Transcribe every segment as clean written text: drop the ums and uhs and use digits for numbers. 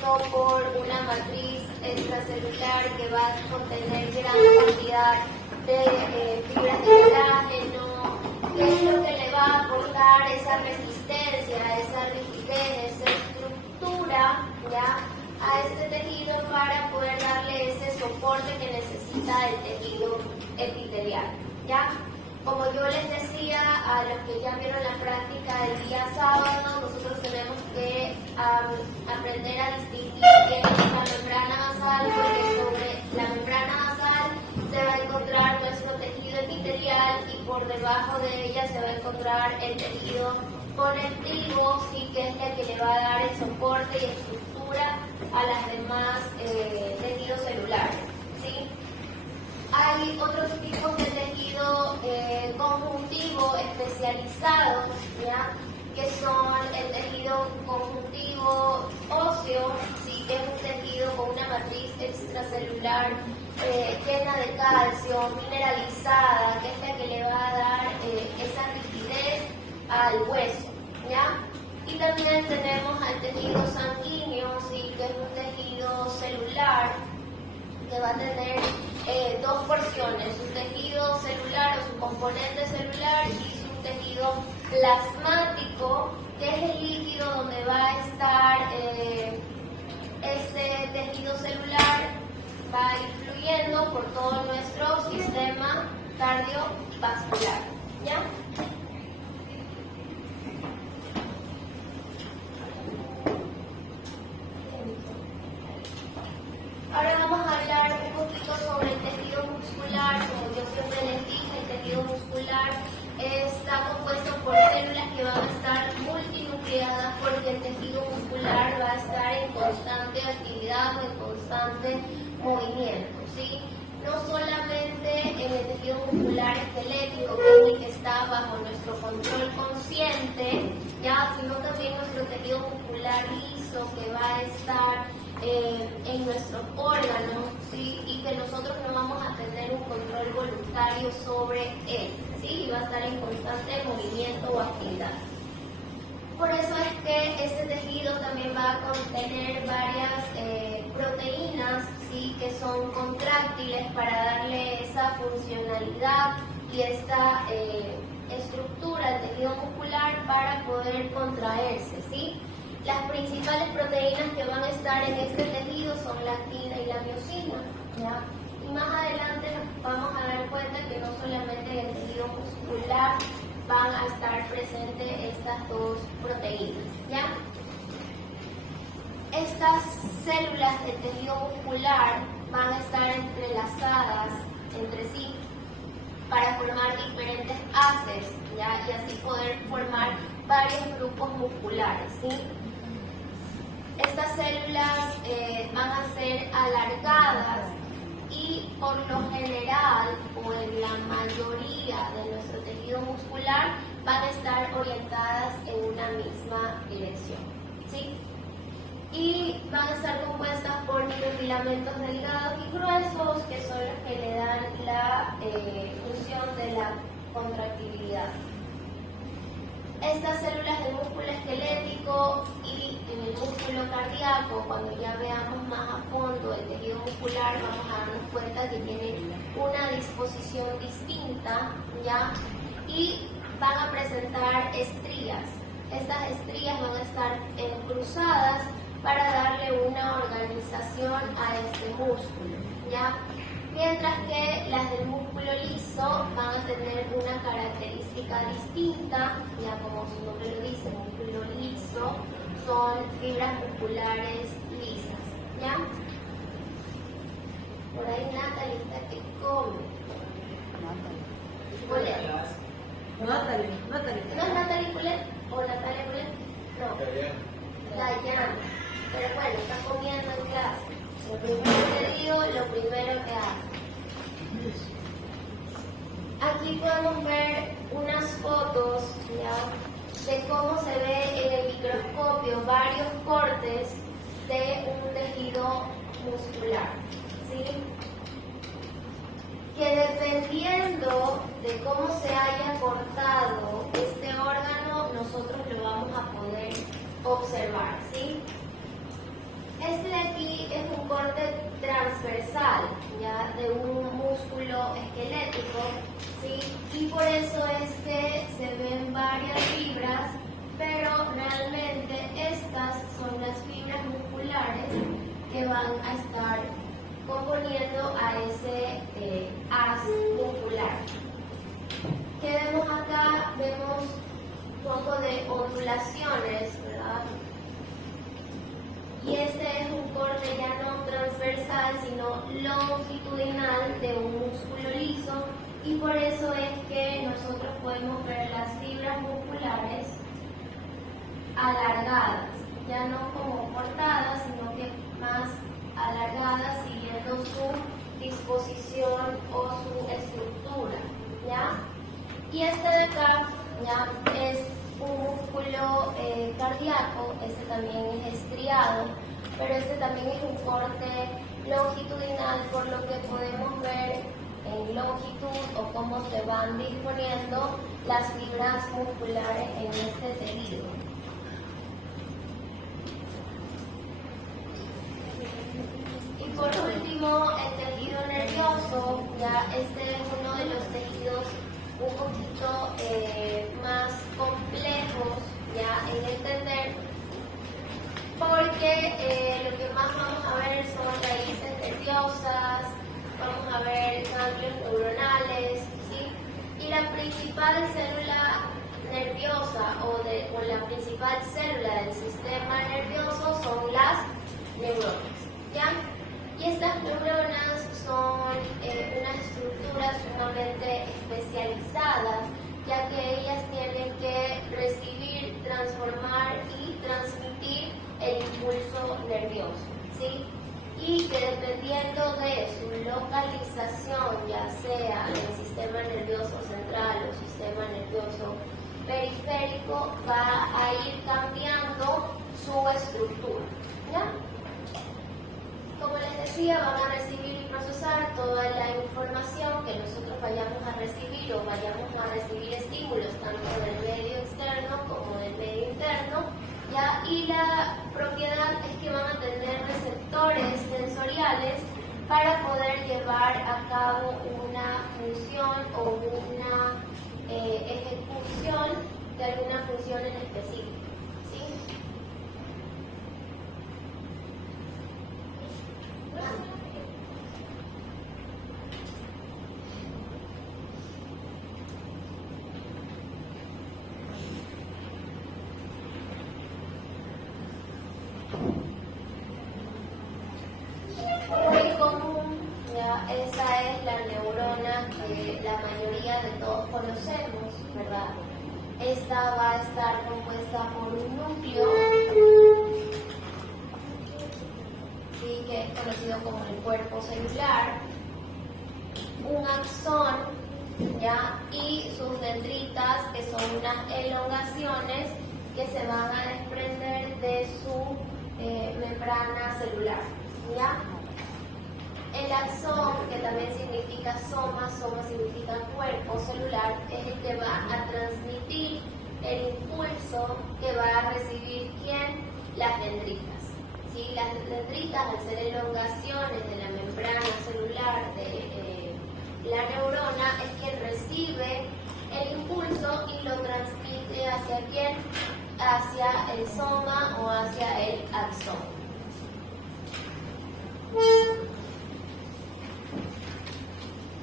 compuesto por una matriz extracelular que va a contener gran cantidad de fibras de colágeno, que es lo que le va a aportar esa resistencia, esa rigidez, esa estructura, ¿ya?, a este tejido para poder darle ese soporte que necesita el tejido epitelial, ¿ya? Como yo les decía a los que ya vieron la práctica del día sábado, nosotros tenemos que aprender a distinguir qué es la membrana basal, porque sobre la membrana basal se va a encontrar nuestro tejido epitelial y por debajo de ella se va a encontrar el tejido conectivo, ¿sí?, que es la que le va a dar el soporte y estructura a las demás tejidos celulares, ¿sí? Hay otros tipos de tejido conjuntivo especializados, ¿ya?, que son el tejido conjuntivo óseo, ¿sí?, que es un tejido con una matriz extracelular llena de calcio, mineralizada, que es la que le va a dar esa rigidez al hueso, ¿ya? Y también tenemos al tejido sanguíneo, ¿sí?, que es un tejido celular que va a tener dos porciones, un tejido celular o su componente celular y su tejido plasmático, que es el líquido donde va a estar este tejido celular, va a ir fluyendo por todo nuestro sistema cardiovascular, ¿ya? Ahora vamos a hablar un poquito sobre el tejido muscular. Como yo siempre les dije, el tejido muscular está compuesto por células que van a estar multinucleadas, porque el tejido muscular va a estar en constante actividad o en constante movimiento, ¿sí? No solamente en el tejido muscular esquelético, que es el que está bajo nuestro control consciente, ya, sino también nuestro tejido muscular liso, que va a estar en nuestros órganos, ¿sí?, y que nosotros no vamos a tener un control voluntario sobre él, ¿sí?, y va a estar en constante movimiento o actividad. Por eso es que este tejido también va a contener varias proteínas, ¿sí?, que son contráctiles para darle esa funcionalidad y esta estructura al tejido muscular para poder contraerse, ¿sí? Las principales proteínas que van a estar en este tejido son la actina y la miosina, ¿ya? Y más adelante nos vamos a dar cuenta que no solamente en el tejido muscular van a estar presentes estas dos proteínas, ¿ya? Estas células del tejido muscular van a estar entrelazadas entre sí para formar diferentes haces, ¿ya?, y así poder formar varios grupos musculares, ¿sí? Estas células van a ser alargadas y por lo general, o en la mayoría de nuestro tejido muscular, van a estar orientadas en una misma dirección, ¿sí? Y van a estar compuestas por microfilamentos delgados y gruesos, que son los que le dan la función de la contractibilidad. Estas células del músculo esquelético y en el músculo cardíaco, cuando ya veamos más a fondo el tejido muscular, vamos a darnos cuenta que tienen una disposición distinta, ¿ya? Y van a presentar estrías. Estas estrías van a estar cruzadas para darle una organización a este músculo, ¿ya? Mientras que las del músculo liso van a tener una característica distinta, ya como su nombre lo dice, músculo liso, son fibras musculares lisas, ¿ya? Por ahí Natalie está que come. Polet. ¿No es Natalie Polet? ¿O Natalia Polet? No. Dayan. Pero bueno, está comiendo en clase. Lo primero que digo, lo primero que hago. Aquí podemos ver unas fotos, ¿ya?, de cómo se ve en el microscopio varios cortes de un tejido muscular, ¿sí? Que dependiendo de cómo se haya cortado este órgano, nosotros lo vamos a poder observar, ¿sí? transversal, ¿ya? De un músculo esquelético, ¿sí? Y por eso es que se ven varias fibras, pero realmente estas son las fibras musculares que van a estar componiendo a ese haz muscular. ¿Qué vemos acá? Vemos un poco de ondulaciones, ¿verdad? Y este es un corte ya no transversal, sino longitudinal de un músculo liso, y por eso es que nosotros podemos ver las fibras musculares alargadas, ya no como cortadas, sino que más alargadas siguiendo su disposición o su estructura, ¿ya? Y este de acá, ¿ya? Es un músculo cardíaco, este también es estriado, pero este también es un corte longitudinal, por lo que podemos ver en longitud o cómo se van disponiendo las fibras musculares en este tejido. Y por último, el tejido nervioso, ya este es uno de los tejidos un poquito más complejos ya en entender, porque lo que más vamos a ver son raíces nerviosas, vamos a ver ganglios neuronales, ¿sí? Y la principal célula nerviosa o la principal célula del sistema nervioso son las neuronas, ¿ya? Y estas neuronas son unas estructuras sumamente especializadas, ya que ellas tienen que recibir, transformar y transmitir el impulso nervioso, ¿sí? Y que dependiendo de su localización, ya sea en el sistema nervioso central o sistema nervioso periférico, va a ir cambiando su estructura, ¿ya? Como les decía, van a recibir y procesar toda la información que nosotros vayamos a recibir o vayamos a recibir estímulos tanto del medio externo como del medio interno, ¿ya? Y la propiedad es que van a tener receptores sensoriales para poder llevar a cabo una función o una ejecución de alguna función en específico. Muy común, ya, esa es la neurona que la mayoría de todos conocemos, ¿verdad? Esta va a estar compuesta por un núcleo, ¿sí? Que es conocido como el cuerpo celular, un axón, ¿ya? Y sus dendritas, que son unas elongaciones que se van a desprender de su membrana celular, ¿ya? El axón, que también significa soma significa cuerpo celular, es el que va a transmitir el impulso que va a recibir ¿quién? Las dendritas, ¿sí? Las dendritas, al ser elongaciones de la membrana celular de la neurona, es quien recibe el impulso y lo transmite hacia quién? Hacia el soma o hacia el axón.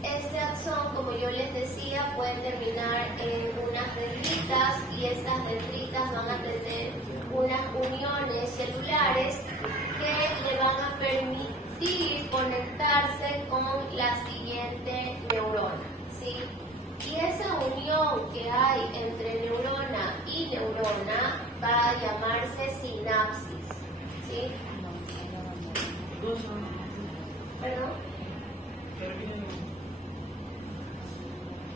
Este axón, como yo les decía, puede terminar en unas dendritas, y estas dendritas van a tener unas uniones celulares que le van a permitir conectarse con la siguiente neurona, ¿sí? Y esa unión que hay entre neurona y neurona va a llamarse sinapsis, ¿sí? ¿Perdón?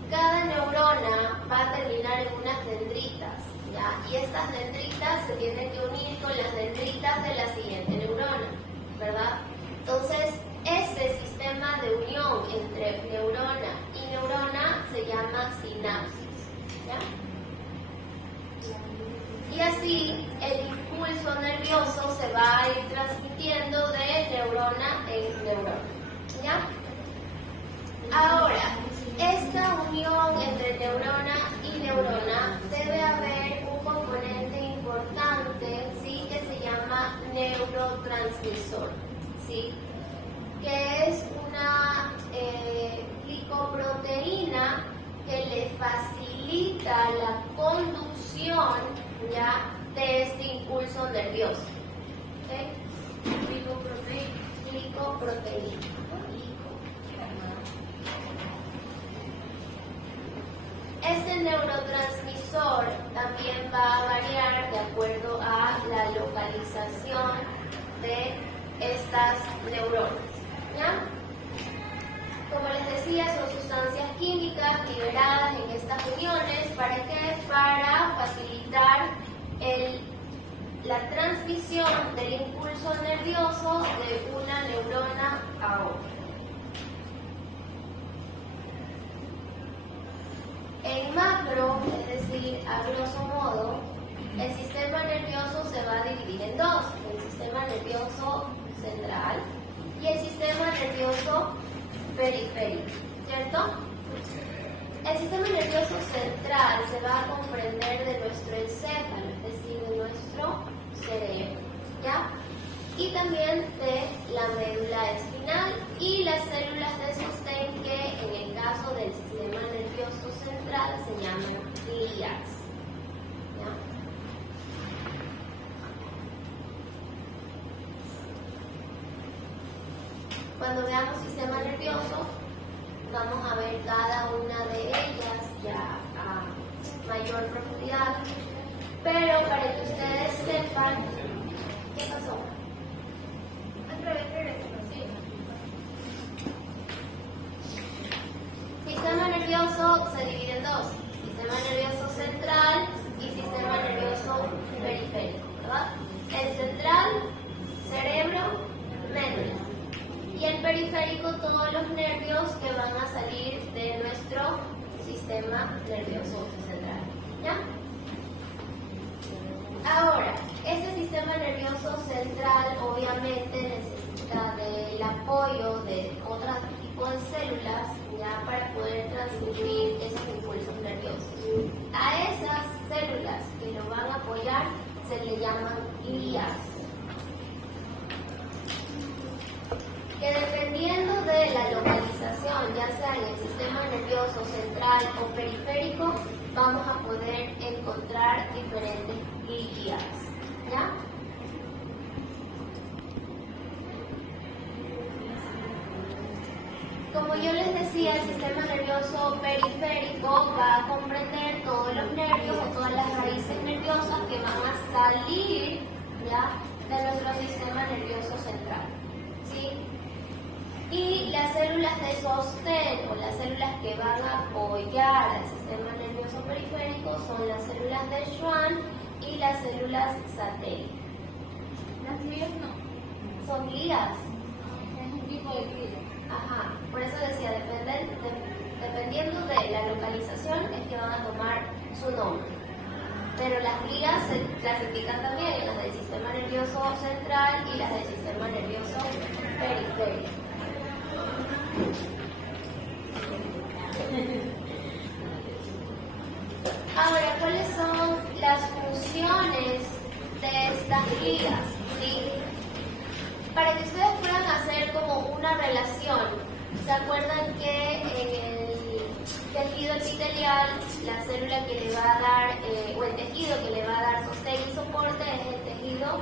Cada neurona va a terminar en unas dendritas, ¿ya? Y estas dendritas se tienen que unir con las dendritas de la siguiente neurona, ¿verdad? Entonces, ese sistema de unión entre neurona y neurona se llama sinapsis, ¿ya? Y así, el impulso nervioso se va a ir transmitiendo de neurona en neurona. ¿ya? Ahora, esta unión entre neurona y neurona debe haber un componente importante, ¿sí? Que se llama neurotransmisor, ¿sí? Que es una glicoproteína que le facilita la conducción, ¿ya?, de este impulso nervioso. ¿Okay? Glicoproteína. Este neurotransmisor también va a variar de acuerdo a la localización de estas neuronas, ¿ya? Como les decía, son sustancias químicas liberadas en estas uniones. ¿Para qué? Para facilitar la transmisión del impulso nervioso de una neurona a otra. En macro, es decir, a grosso modo, el sistema nervioso se va a dividir en dos: el sistema nervioso central y el sistema nervioso periférico, ¿cierto? El sistema nervioso central se va a comprender de nuestro encéfalo, es decir, de nuestro cerebro, ¿ya? Y también de la médula espinal y las células de sostén, que en el caso del sistema nervioso central se llaman glías, ¿ya? Cuando veamos sistema nervioso, vamos a ver cada una de ellas ya a mayor profundidad, pero para que ustedes sepan, ¿qué pasó? Sistema nervioso se divide en dos: sistema nervioso central y sistema nervioso periférico, ¿verdad? El central, cerebro, médula. Y el periférico, todos los nervios que van a salir de nuestro sistema nervioso central, ¿ya? Ahora, este sistema nervioso central obviamente necesita del apoyo de otro tipo de células, ya, para poder transmitir esos impulsos nerviosos. A esas células que lo van a apoyar se le llaman glías, que dependiendo de la localización, ya sea en el sistema nervioso central o periférico, vamos a poder encontrar diferentes glías, ¿ya? Como yo les decía, el sistema nervioso periférico va a comprender todos los nervios o todas las raíces nerviosas que van a salir, ¿ya?, de nuestro sistema nervioso central, ¿sí? Y las células de sostén o las células que van a apoyar al sistema nervioso periférico son las células de Schwann y las células satélites. Las glías no. Son glías. Es un tipo de glía. Ajá, por eso decía, dependiendo de la localización es que van a tomar su nombre. Pero las glías se clasifican también en las del sistema nervioso central y las del sistema nervioso periférico. Ahora, ¿cuáles son las funciones de estas glías? ¿Sí? Para que ustedes puedan hacer como una relación, ¿se acuerdan que en el tejido epitelial la célula que le va a dar, o el tejido que le va a dar sostén y soporte es el tejido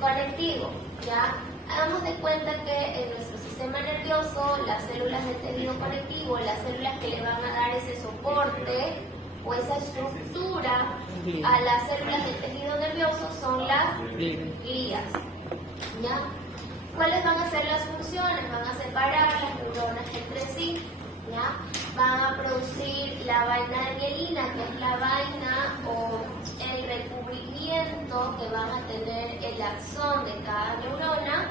conectivo? ¿Ya? Hagamos de cuenta que en nuestro sistema nervioso, las células del tejido conectivo, las células que le van a dar ese soporte o esa estructura a las células del tejido nervioso son las glías, ¿ya? ¿Cuáles van a ser las funciones? Van a separar las neuronas entre sí, ¿ya? Van a producir la vaina de mielina, que es la vaina o el recubrimiento que van a tener el axón de cada neurona,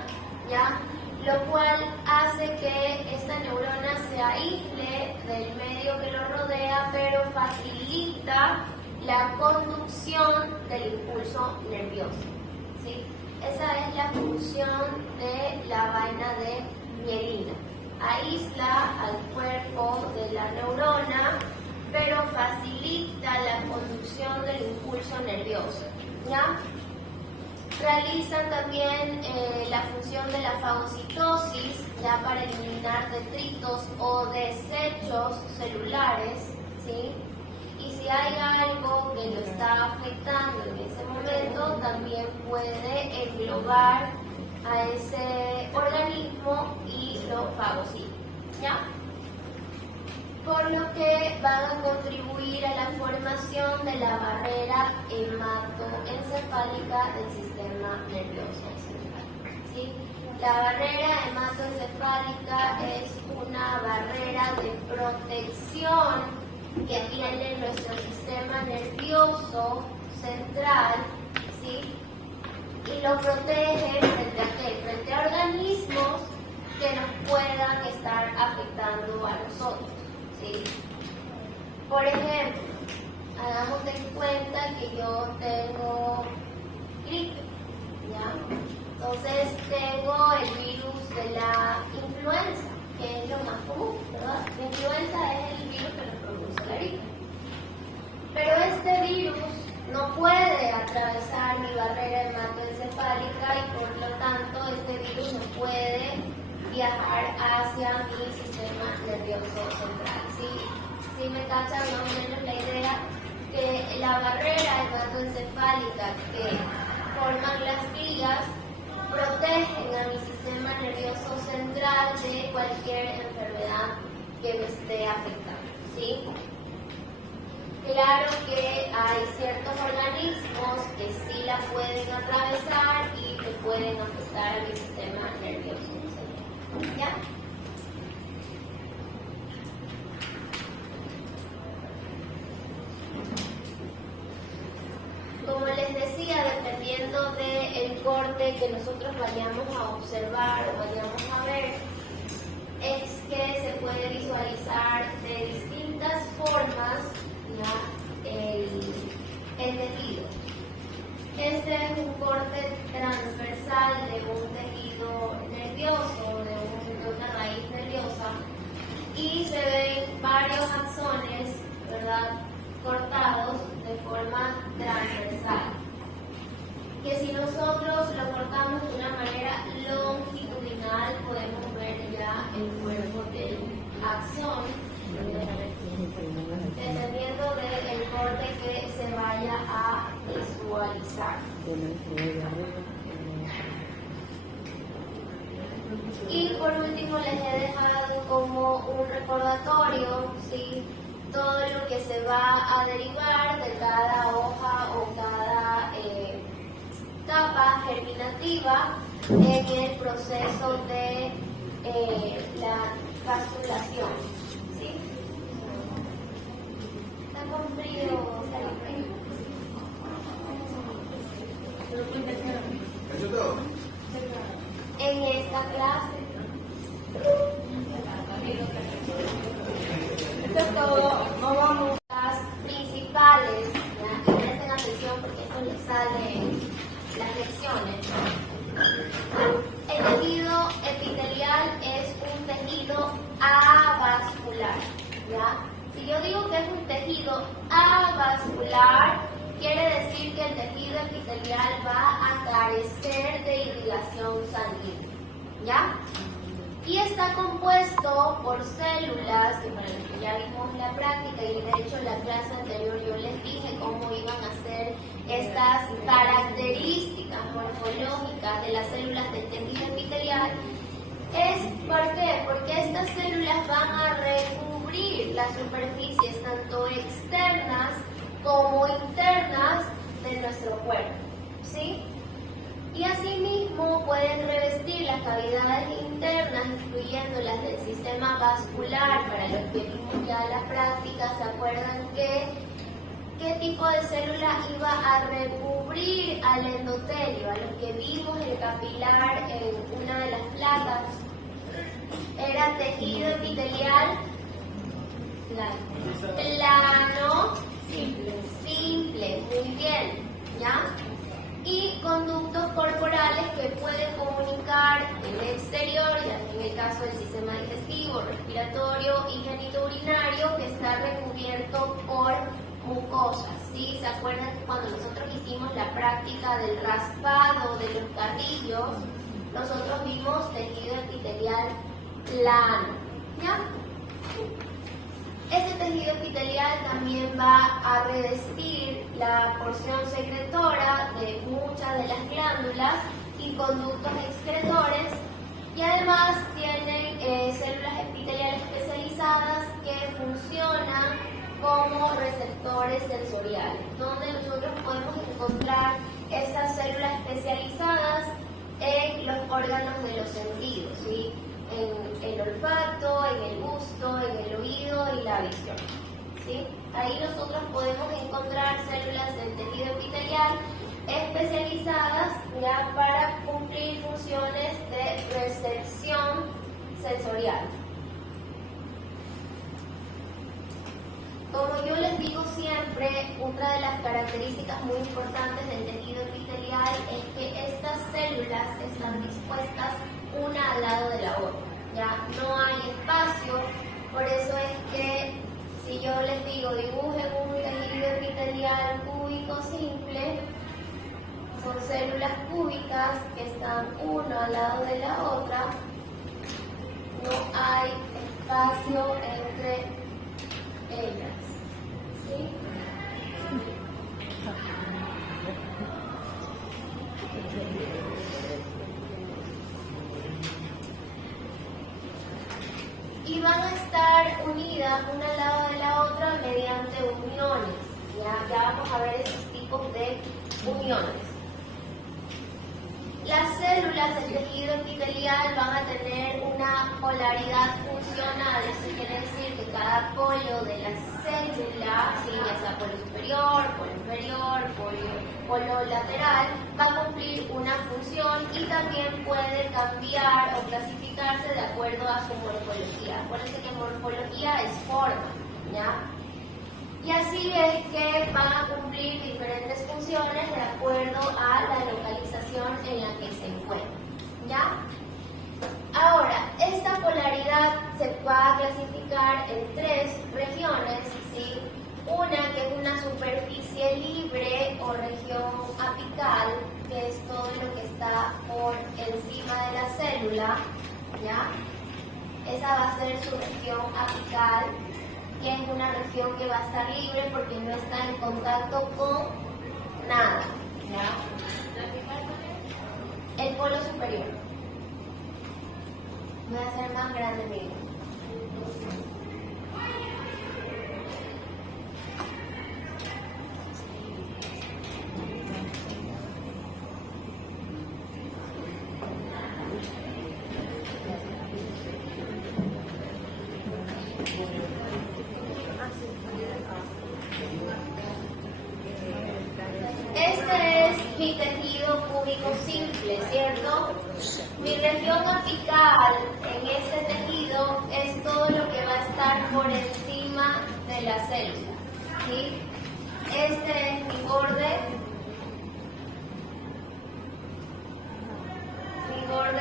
¿ya? Lo cual hace que esta neurona se aísle del medio que lo rodea, pero facilita la conducción del impulso nervioso, ¿sí? Esa es la función de la vaina de mielina. aísla al cuerpo de la neurona, pero facilita la conducción del impulso nervioso, ¿ya? Realizan también la función de la fagocitosis, ya para eliminar detritos o desechos celulares, ¿sí? Y si hay algo que lo está afectando en ese momento, también puede englobar a ese organismo y lo fagocita, ¿ya? Por lo que van a contribuir a la formación de la barrera hematoencefálica del sistema nervioso central, ¿sí? La barrera hematoencefálica es una barrera de protección que tiene nuestro sistema nervioso central, ¿sí? Y lo protege frente a qué? Frente a organismos que nos puedan estar afectando a nosotros, ¿sí? Por ejemplo, hagamos de cuenta que yo tengo gripe, ¿ya? Entonces tengo el virus de la influenza, que es lo más común, ¿verdad? La influenza es el virus que nos produce la gripe. Pero este virus no puede atravesar mi barrera hematoencefálica y por lo tanto este virus no puede viajar hacia mi sistema nervioso central. ¿Sí me cachan más o menos la idea? Que la barrera hematoencefálica que forman las vías protegen a mi sistema nervioso central de cualquier enfermedad que me esté afectando, ¿sí? Claro que hay ciertos organismos que sí la pueden atravesar y que pueden afectar a mi sistema nervioso central, ¿ya? Como les decía, dependiendo del corte que nosotros vayamos a observar o vayamos a ver, es que se puede visualizar de distintas formas, ¿ya? el tejido. Este es un corte transversal de un tejido nervioso, de una raíz nerviosa, y se ven varios axones, ¿verdad?, cortados de forma transversal, que si nosotros lo cortamos de una manera longitudinal podemos ver ya el cuerpo del axón, dependiendo del corte que se vaya a visualizar. Y por último les he dejado como un recordatorio, ¿sí?, todo lo que se va a derivar de cada hoja o cada capa germinativa en el proceso de la capsulación, ¿sí? ¿Está con frío? ¿Eso todo? En esta clase. Esto es todo. No vamos. Las principales, ¿ya? Y presten atención porque esto les sale en las lecciones. El tejido epitelial es un tejido avascular, ¿ya? Si yo digo que es un tejido avascular, quiere decir que el tejido epitelial va a carecer de irrigación sanguínea, ¿ya? Y está compuesto por células, que para los que ya vimos la práctica, y de hecho en la clase anterior yo les dije cómo iban a ser estas características morfológicas de las células del tejido epitelial. ¿Por qué? Porque estas células van a recubrir las superficies tanto externas como internas de nuestro cuerpo, ¿sí? Y asimismo pueden revestir las cavidades internas, incluyendo las del sistema vascular. Para los que vimos ya la práctica, ¿se acuerdan qué tipo de célula iba a recubrir al endotelio? A los que vimos el capilar en una de las placas, era tejido epitelial plano, simple, muy bien, ¿ya? Y conductos corporales que pueden comunicar el exterior y también el caso del sistema digestivo, respiratorio y genitourinario, que está recubierto por mucosas, ¿sí? ¿Se acuerdan que cuando nosotros hicimos la práctica del raspado de los carrillos, nosotros vimos tejido epitelial plano, ¿ya? Este tejido epitelial también va a revestir la porción secretora de muchas de las glándulas y conductos excretores, y además tienen células epiteliales especializadas que funcionan como receptores sensoriales, donde nosotros podemos encontrar esas células especializadas en los órganos de los sentidos, ¿sí? En el olfato, en el gusto, en el oído y la visión, ¿sí? Ahí nosotros podemos encontrar células del tejido epitelial especializadas ya para cumplir funciones de recepción sensorial. Como yo les digo siempre, una de las características muy importantes del tejido epitelial es que estas células están dispuestas una al lado de la otra, ya no hay espacio. Por eso es que si yo les digo dibujen un tejido epitelial cúbico simple, son células cúbicas que están una al lado de la otra, no hay espacio entre ellas, ¿sí? Y van a estar unidas una al lado de la otra mediante uniones. Ya vamos a ver esos tipos de uniones. Las células del tejido epitelial van a tener una polaridad funcional, eso quiere decir que cada polo de la célula, ¿sí? Ya sea polo superior, polo inferior, polo lateral, va a cumplir una función y también puede cambiar o clasificarse de acuerdo a su morfología. Acuérdense que morfología es forma, ¿ya? Y así es que van a cumplir diferentes funciones de acuerdo a la localización en la que se encuentran, ¿ya? Ahora, esta polaridad se va a clasificar en tres regiones, ¿sí? Una que es una superficie libre o región apical, que es todo lo que está por encima de la célula, ¿ya? Esa va a ser su región apical, que es una región que va a estar libre porque no está en contacto con nada, ¿ya? El polo superior. Voy a hacer más grande, miren. Este es mi tejido cúbico simple, ¿cierto? Mi región apical en este tejido es todo lo que va a estar por encima de la célula, ¿sí? Este es mi borde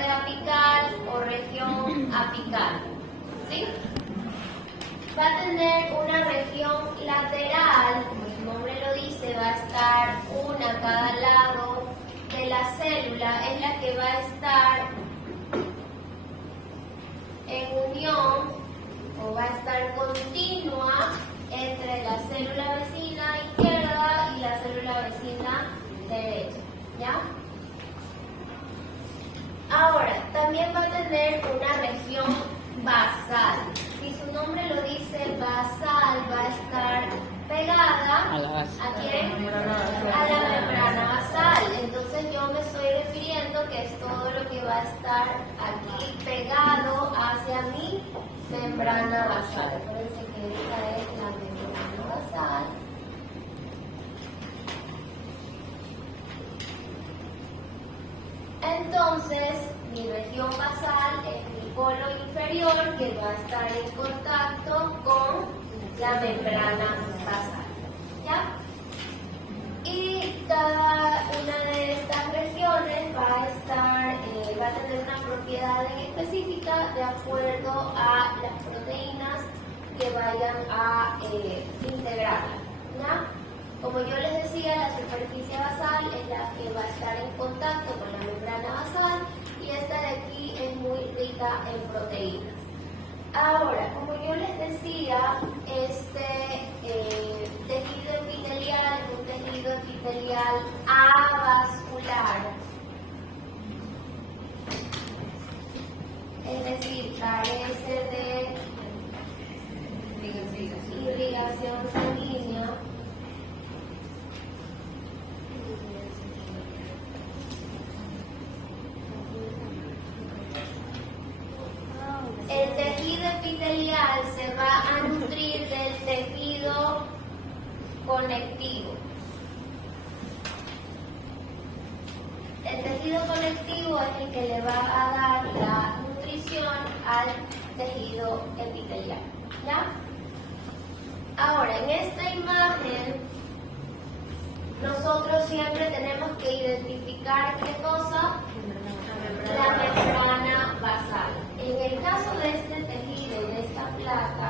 apical o región apical, ¿sí? Va a tener una región lateral, como el nombre lo dice, va a estar una a cada lado de la célula, es la que va a estar en unión o va a estar continua entre la célula vecina izquierda y la célula vecina derecha, ¿ya? Ahora, también va a tener una región basal. Si su nombre lo dice, basal va a estar pegada ¿a quién? A la membrana basal. Entonces yo me estoy refiriendo que es todo lo que va a estar aquí pegado hacia mi membrana basal. Acuérdense que esta es la membrana basal. Entonces, mi región basal es mi polo inferior que va a estar en contacto con la membrana basal, ¿ya? Y cada una de estas regiones va a tener tener una propiedad en específica de acuerdo a las proteínas que vayan a integrarla, ¿ya? Como yo les decía, la superficie basal es la que va a estar en contacto con la membrana basal y esta de aquí es muy rica en proteínas. Ahora, como yo les decía, este tejido epitelial es un tejido epitelial avascular, es decir, carece de irrigación sanguínea. El tejido epitelial se va a nutrir del tejido conectivo. El tejido conectivo es el que le va a dar la nutrición al tejido epitelial, ¿ya? Ahora, en esta imagen, nosotros siempre tenemos que identificar qué cosa, la membrana basal. En el caso de este tejido y de esta placa,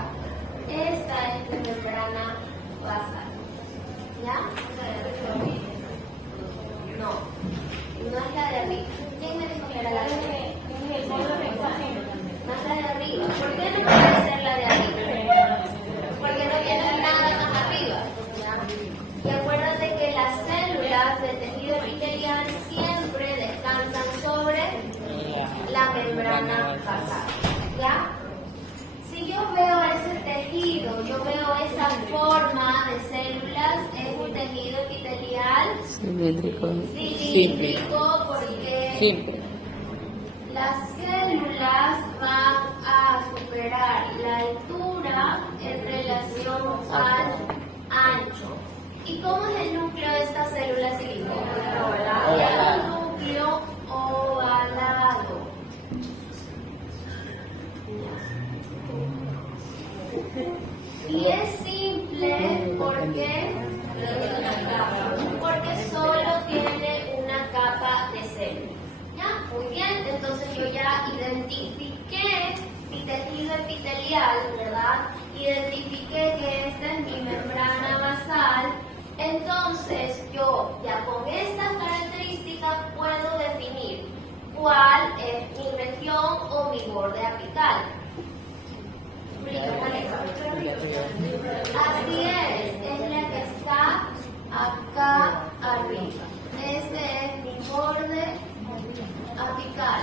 esta es la membrana basal. ¿Ya? No, no es la de arriba. ¿Quién me dijo que era la de arriba? No es la de arriba. ¿Por qué no puede ser la de arriba? Porque no tiene nada más arriba. ¿Ya? Y acuérdate que las células del tejido epitelial siempre descansan sobre la membrana basal, ¿ya? Si yo veo ese tejido, yo veo esa forma de células, es un tejido epitelial cilíndrico porque las células van a superar la altura en relación al ancho. ¿Y cómo es el núcleo de esta célula cilíndrica? Es un núcleo ovalado. Y es simple porque solo tiene una capa de células. ¿Ya? Muy bien, entonces yo ya identifiqué mi tejido epitelial, ¿verdad? Identifiqué que esta es mi membrana basal. Entonces yo ya con estas características puedo definir cuál es mi región o mi borde apical. Así es la que está acá arriba. Este es mi borde apical.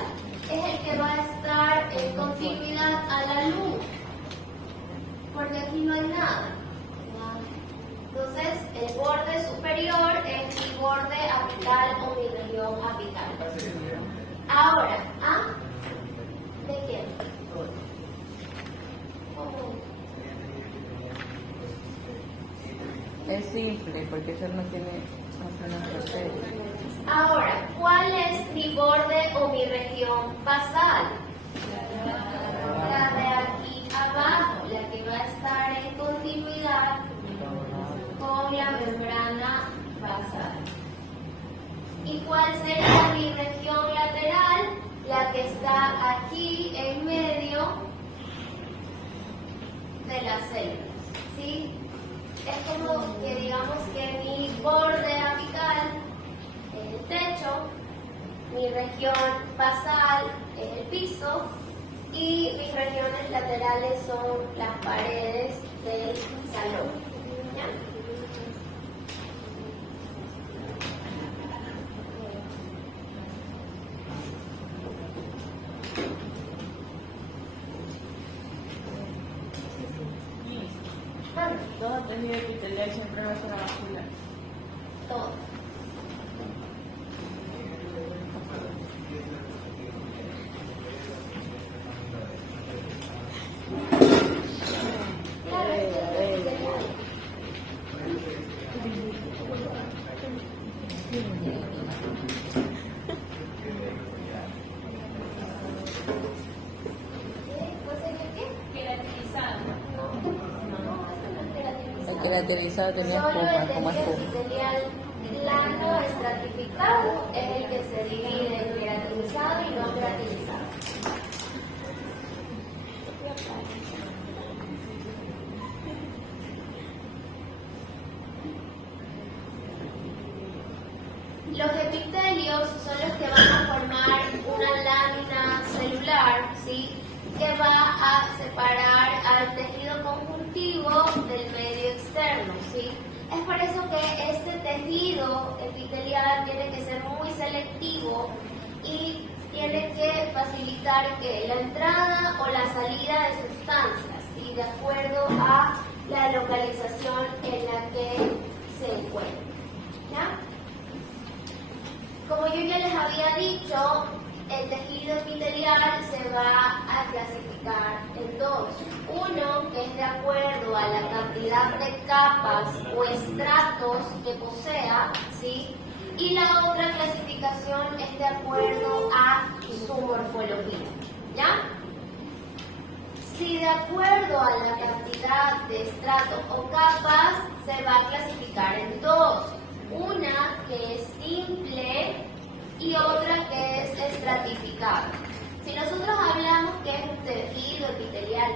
Es el que va a estar en continuidad a la luz, porque aquí no hay nada. Entonces, el borde superior es mi borde apical o mi región apical. Ahora, ¿de quién? Es simple porque eso no tiene proceso. Ahora, ¿cuál es mi borde o mi región basal? La de aquí abajo, la que va a estar en continuidad con la membrana basal. ¿Y cuál sería mi región lateral? La que está aquí en medio de las células, ¿sí? Es como que digamos que mi borde apical es el techo, mi región basal es el piso y mis regiones laterales son las paredes del salón. ¿Ya? Todo tejido epitelial siempre va a ser vascular. Todo. Claro, es epitelial. Queratinizado tenía Solo espuma, el como tejido espuma. epitelial blando estratificado es el que se divide en queratinizado queratinizado y no queratinizado. Los epitelios son los que van a formar una lámina celular, ¿sí?, que va a separar al tejido conjuntivo del medio externo, ¿sí? Es por eso que este tejido epitelial tiene que ser muy selectivo y tiene que facilitar que la entrada o la salida de sustancias, ¿sí?, de acuerdo a la localización en la que se encuentra, ¿ya? Como yo ya les había dicho, el tejido epitelial se va a clasificar en dos. Uno, que es de acuerdo a la cantidad de capas o estratos que posea, ¿sí? Y la otra clasificación es de acuerdo a su morfología, ¿ya? Si de acuerdo a la cantidad de estratos o capas, se va a clasificar en dos. Una que es simple y otra que es estratificada. Si nosotros hablamos que es un tejido epitelial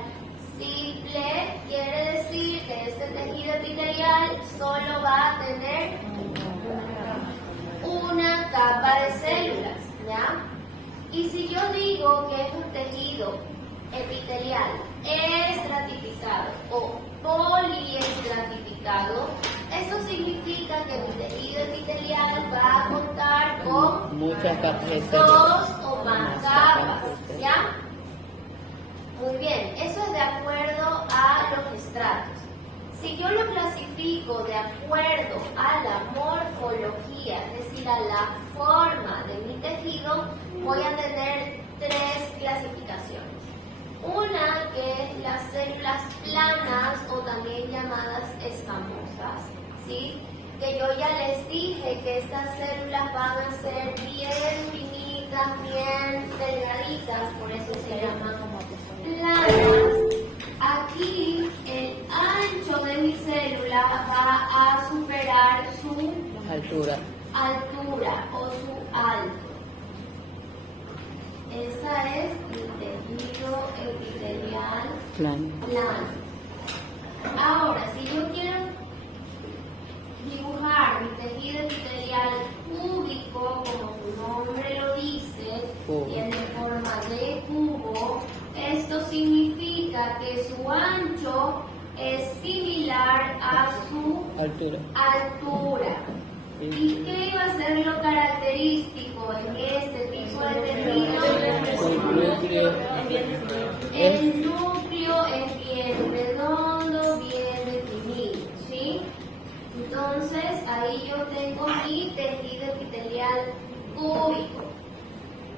simple, quiere decir que este tejido epitelial solo va a tener una capa de células, ¿ya? Y si yo digo que es un tejido epitelial estratificado o poliestratificado, eso significa que mi tejido epitelial va a contar con muchas capas de dos o más capas, ¿ya? Muy bien, eso es de acuerdo a los estratos. Si yo lo clasifico de acuerdo a la morfología, es decir, a la forma de mi tejido, voy a tener tres clasificaciones. Una que es las células planas o también llamadas escamosas, ¿sí? Que yo ya les dije que estas células van a ser bien finitas, bien delgaditas, por eso se llaman planas. Aquí el ancho de mi célula va a superar su altura o su alto. Esa es el tejido epitelial plano. Ahora, si yo quiero dibujar mi tejido epitelial cúbico, como su nombre lo dice, tiene forma de cubo, esto significa que su ancho es similar a su altura. ¿Y qué iba a ser lo característico en este tipo de tejido? El núcleo es bien redondo, bien definido, ¿sí? Entonces, ahí yo tengo mi tejido epitelial cúbico.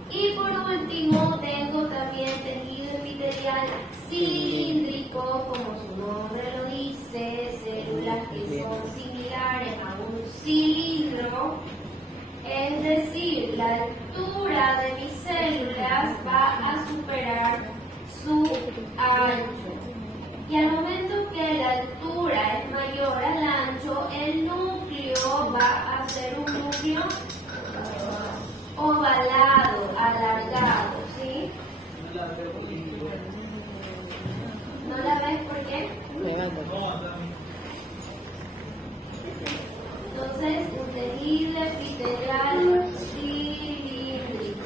Y por último, tengo también tejido epitelial cilíndrico, como su nombre lo dice, células que son similares a un cilindro. Es decir, la altura de mis células va a superar su ancho. Y al momento que la altura es mayor al ancho, el núcleo va a ser un núcleo ovalado, alargado, ¿sí? ¿No la ves por qué? Entonces, un tejido epitelial cilíndrico.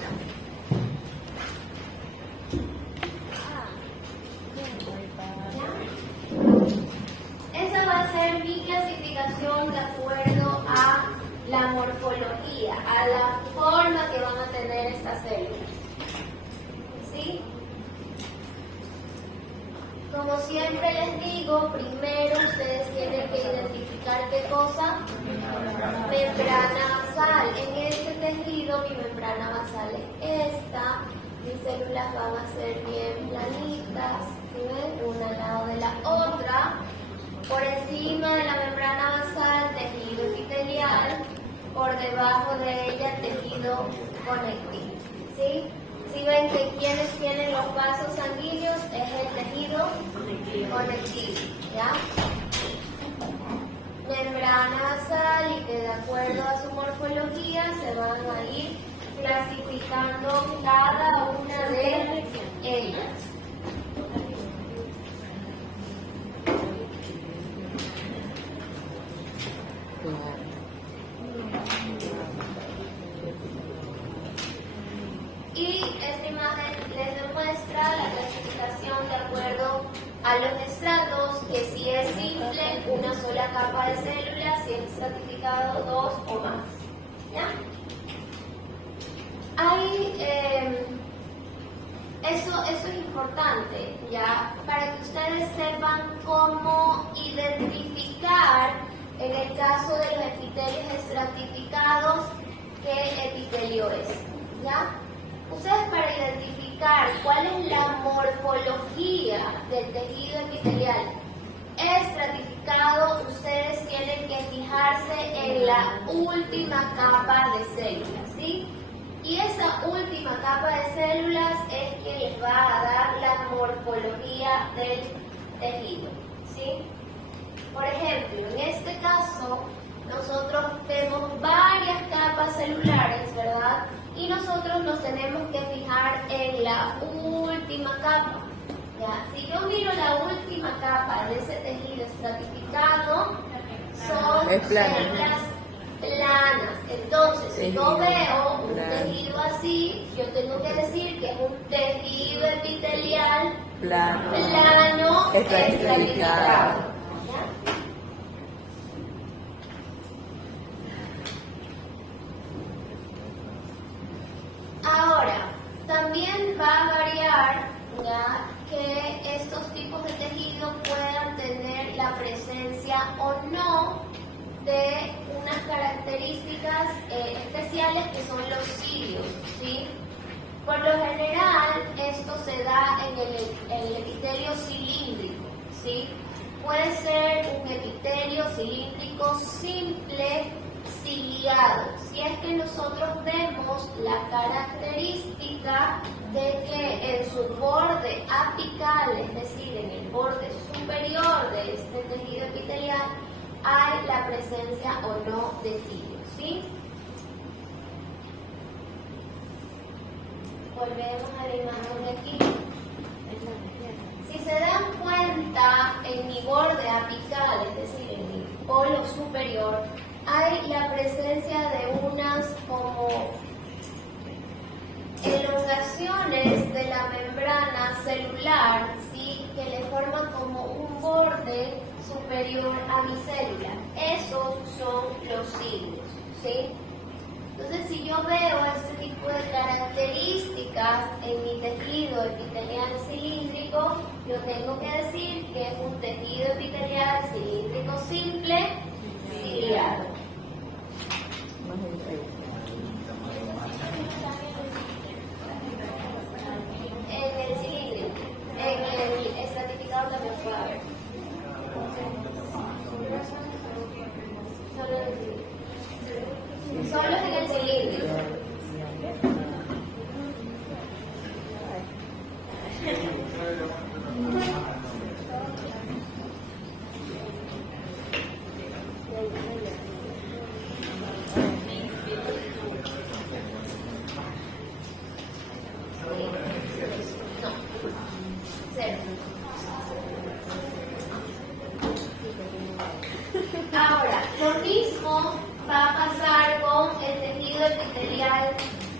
Esa va a ser mi clasificación de acuerdo a la morfología, a la forma que van a tener estas células. ¿Sí? Como siempre les digo, primero ustedes tienen que identificar qué cosa. Membrana basal. En este tejido mi membrana basal es esta. Mis células van a ser bien planitas, ¿ven? Una al lado de la otra. Por encima de la membrana basal, tejido epitelial. Por debajo de ella, tejido conectivo, ¿sí? Si ven que quienes tienen los vasos sanguíneos es el tejido conectivo, ¿ya? Membrana basal, y que de acuerdo a su morfología se van a ir clasificando cada una de ellas. Y esta imagen les demuestra la clasificación de acuerdo a los estratos, que si es simple, una sola capa de células, si es estratificado, dos o más. ¿Ya? Eso es importante, ¿ya? Para que ustedes sepan cómo identificar, en el caso de los epitelios estratificados, qué epitelio es, ¿ya? Ustedes, para identificar cuál es la morfología del tejido epitelial estratificado, ustedes tienen que fijarse en la última capa de células, ¿sí? Y esa última capa de células es que les va a dar la morfología del tejido, ¿sí? Por ejemplo, en este caso, nosotros vemos varias capas celulares, ¿verdad? Y nosotros nos tenemos que fijar en la última capa. ¿Ya? Si yo miro la última capa de ese tejido estratificado, son células planas. Entonces, si yo veo un tejido así, yo tengo que decir que es un tejido epitelial plano estratificado. Ahora, también va a variar, ¿ya?, que estos tipos de tejido puedan tener la presencia o no de unas características especiales que son los cilios, ¿sí? Por lo general, esto se da en el epitelio cilíndrico, ¿sí? Puede ser un epitelio cilíndrico simple, ciliado, si es que nosotros vemos la característica de que en su borde apical, es decir, en el borde superior de este tejido epitelial, hay la presencia o no de cilios, ¿sí? Volvemos a la imagen de aquí. Si se dan cuenta, en mi borde apical, es decir, en mi polo superior, hay la presencia de unas como elongaciones de la membrana celular, ¿sí?, que le forman como un borde superior a mi célula. Esos son los cilios, ¿sí? Entonces, si yo veo este tipo de características en mi tejido epitelial cilíndrico, yo tengo que decir que es un tejido epitelial cilíndrico simple, ciliado. En el cilíndrico, en el estratificado también puede haber. Solo en el cilíndrico. Ahora, lo mismo va a pasar con el tejido epitelial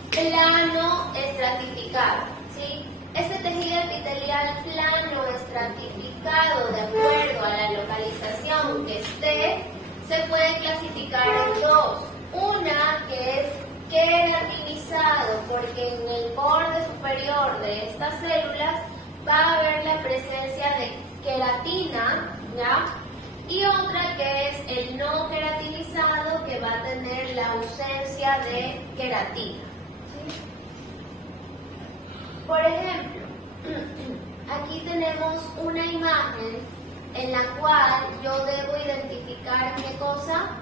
plano estratificado, ¿sí? Este tejido epitelial plano estratificado, de acuerdo a la localización que esté, se puede clasificar en dos. Una que es queratinizado, porque en el borde superior de estas células va a haber la presencia de queratina, ¿ya? Y otra que es el no queratinizado, que va a tener la ausencia de queratina, ¿sí? Por ejemplo, aquí tenemos una imagen en la cual yo debo identificar ¿qué cosa?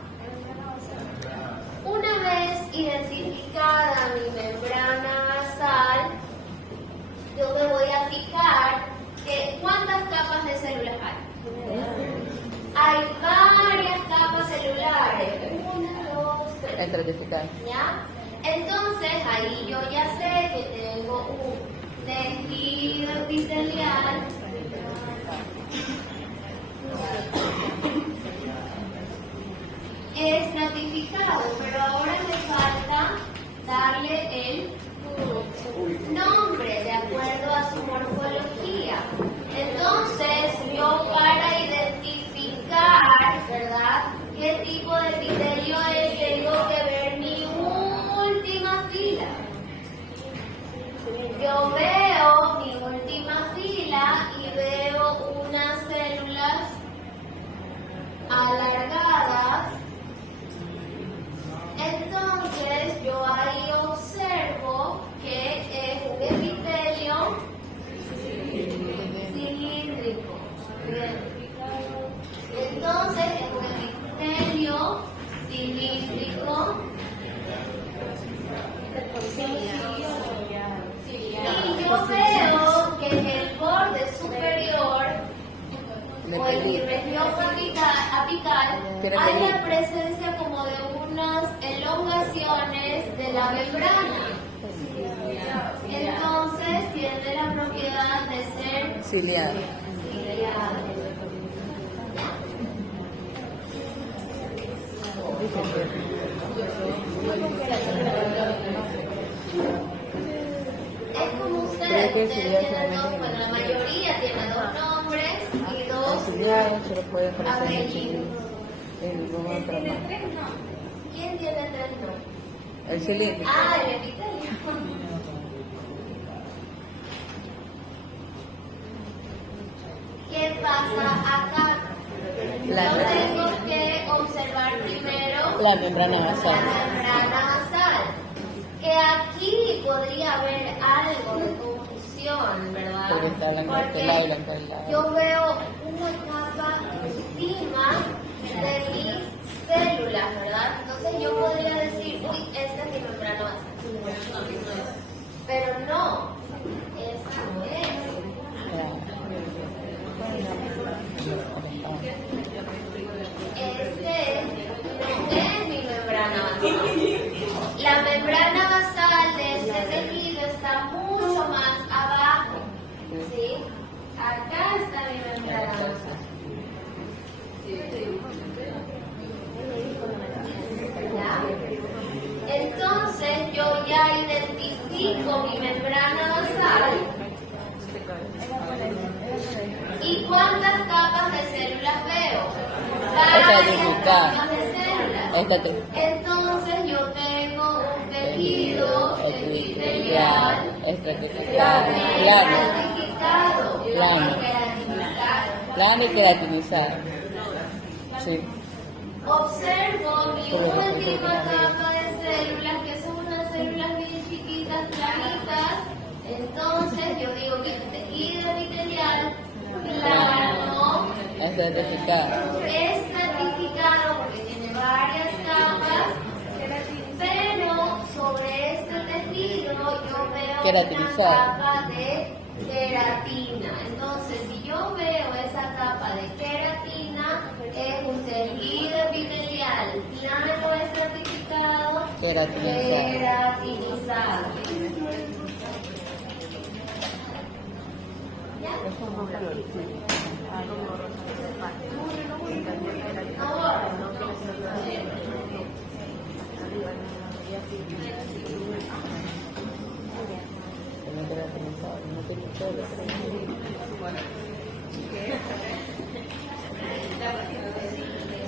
Una vez identificada mi membrana basal, yo me voy a fijar que ¿cuántas capas de células hay? Hay varias capas celulares. 1, 2, 3. Estratificar. ¿Ya? Entonces, Entonces, ahí yo ya sé que tengo un tejido epitelial estratificado, pero ahora me falta darle el nombre de acuerdo a su morfología. Entonces, yo para identificar, ¿verdad?, qué tipo de epitelio es, tengo que ver mi última fila. Yo veo mi última fila y veo unas células alargadas. Entonces, yo ahí observo que es un epitelio cilíndrico. Bien. Entonces, es un epitelio cilíndrico. Y yo veo que en el borde superior o en mi región apical hay la presencia como de unas elongaciones de la membrana. Entonces tiene la propiedad de ser Ciliar. Es como ustedes tienen dos, bueno, la mayoría tiene dos nombres y dos Ciliar se lo puede aparecer apellidos. en ningún otro. ¿Quién tiene tres nombres? El cilíndrico. Ah, el epitelio. ¿Qué pasa acá? Yo tengo que observar primero La membrana basal. la membrana basal. Que aquí podría haber algo de confusión, ¿verdad? Porque está blanca de este lado y blanca del lado. Yo veo una capa encima de mis células, ¿verdad? Entonces yo podría decir, uy, esta es mi membrana basal. Pero no, esta no es. Este no es mi membrana basal. La membrana basal de este tejido está mucho más abajo. ¿Sí? Acá está mi membrana basal. ¿Ya? Entonces yo ya identifico mi membrana basal. ¿Y cuántas capas de células veo? Varias capas de células. Entonces yo tengo un tejido epitelial estratificado, plano y queratinizado. Sí. Observo mi última capa de células, que son unas células bien chiquitas, planitas. Entonces yo digo que el tejido epitelial plano, Estratificado. estratificado porque tiene varias capas, pero sobre este tejido yo veo una Queratinizado. capa de queratina. Entonces, si yo veo esa capa de queratina, es un tejido epitelial plano estratificado, queratinizado.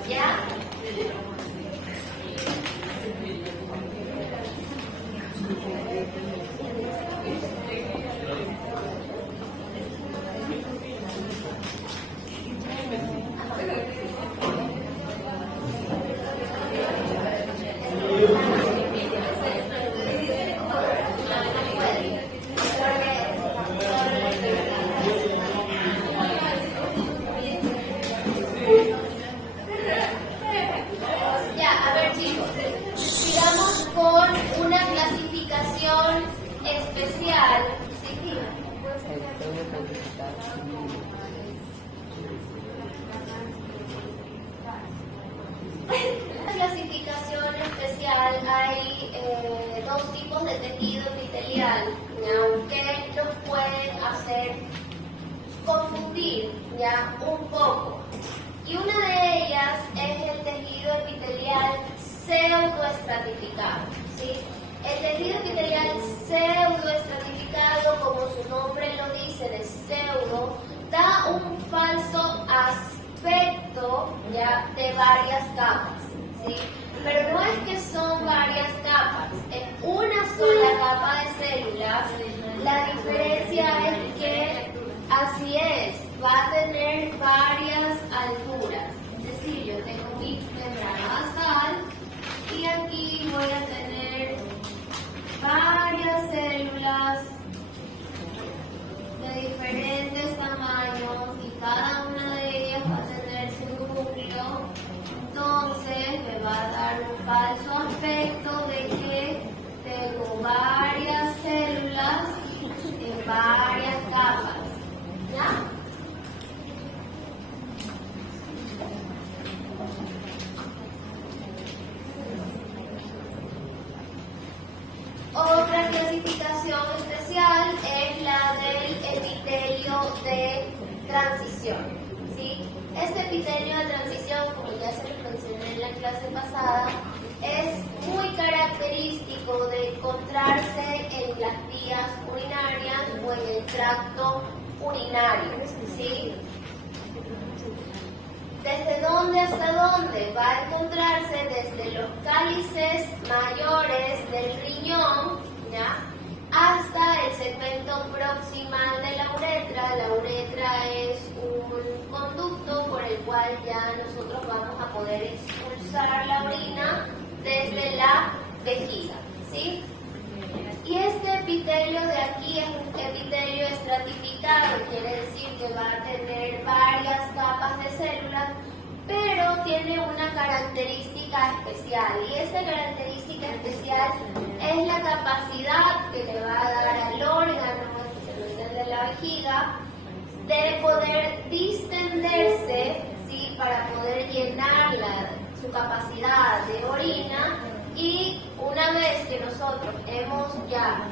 ¿Ya? ¿Ya? Ya, a ver chicos, sigamos con una clasificación especial. Sí, en la clasificación especial hay dos tipos de confundir ya un poco. Y una de ellas es el tejido epitelial pseudoestratificado, ¿sí? El tejido epitelial pseudoestratificado, como su nombre lo dice, de pseudo, da un falso aspecto ya de varias capas, ¿sí? Pero no es que son varias capas, es una sola capa de células. La diferencia es que así es, va a tener varias alturas. Es decir, yo tengo mi membrana basal y aquí voy a tener varias células de diferentes tamaños y cada una de ellas va a tener su núcleo. Entonces me va a dar un falso aspecto de que tengo varias células en varias capas. ¿Ya? Otra clasificación especial es la del epitelio de transición, ¿sí? Este epitelio de transición, como ya se lo mencioné en la clase pasada, es muy característico de encontrarse en las vías urinarias o en el tracto urinario, ¿sí? ¿Desde dónde hasta dónde? Va a encontrarse desde los cálices mayores del riñón, ¿ya? Hasta el segmento proximal de la uretra. La uretra es un conducto por el cual ya nosotros vamos a poder expulsar la orina desde la vejiga, ¿sí? Y este epitelio de aquí es un epitelio estratificado, quiere decir que va a tener varias capas de células, pero tiene una característica especial. Y esta característica especial es la capacidad que le va a dar al órgano de la vejiga de poder distenderse, ¿sí? Para poder llenar su capacidad de orina. Y una vez que nosotros hemos ya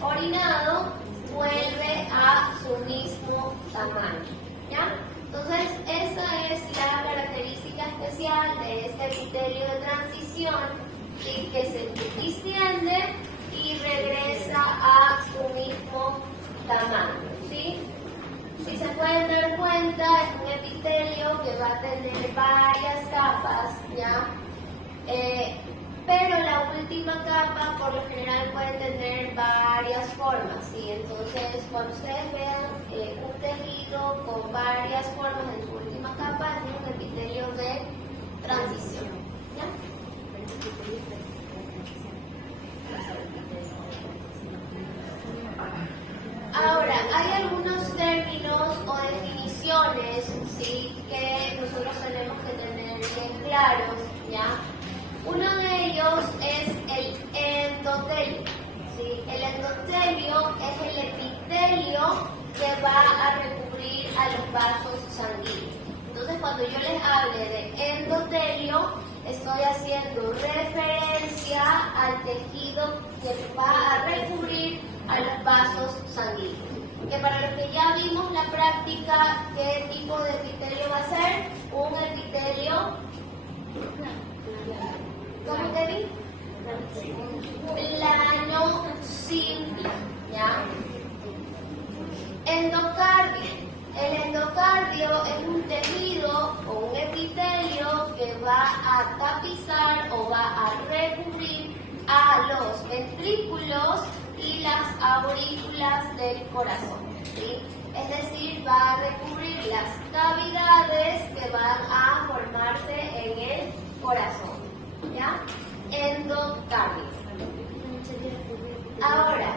orinado, vuelve a su mismo tamaño, ¿ya? Entonces, esa es la característica especial de este epitelio de transición, ¿sí? Que se distiende y regresa a su mismo tamaño, ¿sí? Si se pueden dar cuenta, es un epitelio que va a tener varias capas, ¿ya? Pero la última capa por lo general puede tener varias formas, ¿sí? Entonces, cuando ustedes vean un tejido con varias formas en su última capa, es un epitelio de transición, ¿ya? Ahora, hay algunos términos o definiciones, ¿sí? Que nosotros tenemos que tener bien claros, ¿ya? Uno de ellos es el endotelio, ¿sí? El endotelio es el epitelio que va a recubrir a los vasos sanguíneos. Entonces, cuando yo les hable de endotelio, estoy haciendo referencia al tejido que va a recubrir a los vasos sanguíneos. Que para los que ya vimos la práctica, ¿qué tipo de epitelio va a ser? Un epitelio, ¿cómo te vi? Plano simple, ¿ya? Endocardio. El endocardio es un tejido o un epitelio que va a tapizar o va a recubrir a los ventrículos y las aurículas del corazón, ¿sí? Es decir, va a recubrir las cavidades que van a formarse en el corazón, ¿ya? Endocardio. Ahora,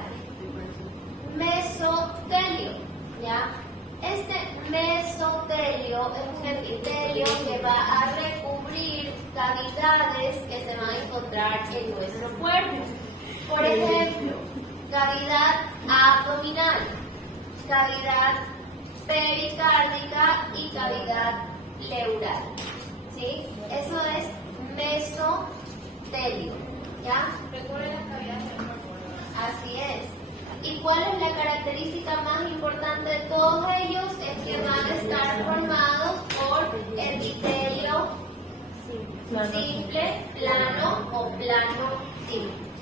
mesotelio, ¿ya? Este mesotelio es un epitelio que va a recubrir cavidades que se van a encontrar en nuestro cuerpo. Por ejemplo, cavidad abdominal, cavidad pericárdica y cavidad pleural, ¿sí? Eso es mesotelio, ¿ya? Recuerda las cavidades del cuerpo. Así es. ¿Y cuál es la característica más importante de todos ellos? Es que van a estar formados por epitelio simple, plano o plano simple.